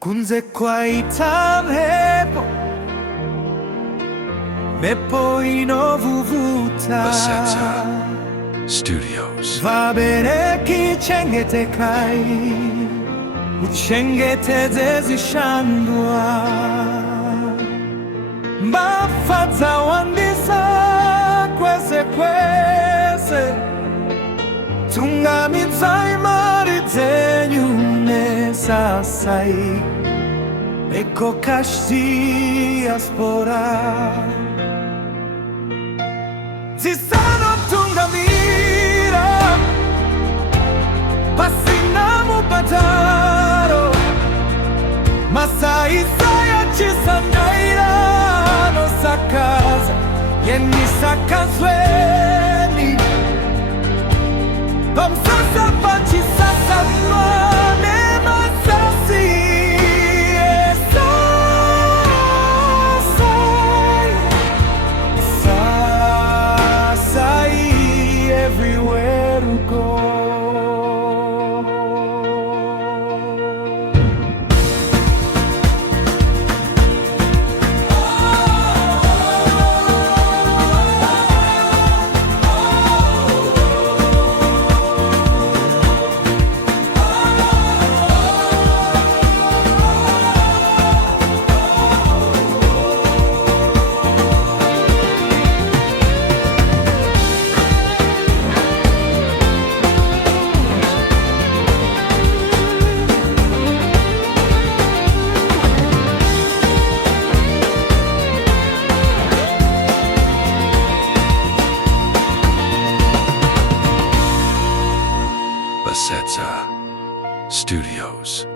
kunze kwaita mepo inovuvuta. Sasai Studios. Va bene chi chengetekai, uchengeteze zishandua. Mbafaza wandisa kwese tungamitsa imari zenyume Sasai eko kashti aspora zisano tungamira pasinamu pataro Masai saya chisandaira no sakaza yeni sakazweni Pamsasa pachi sasa mane masasi Sasai everywhere to go. Sasai Studios.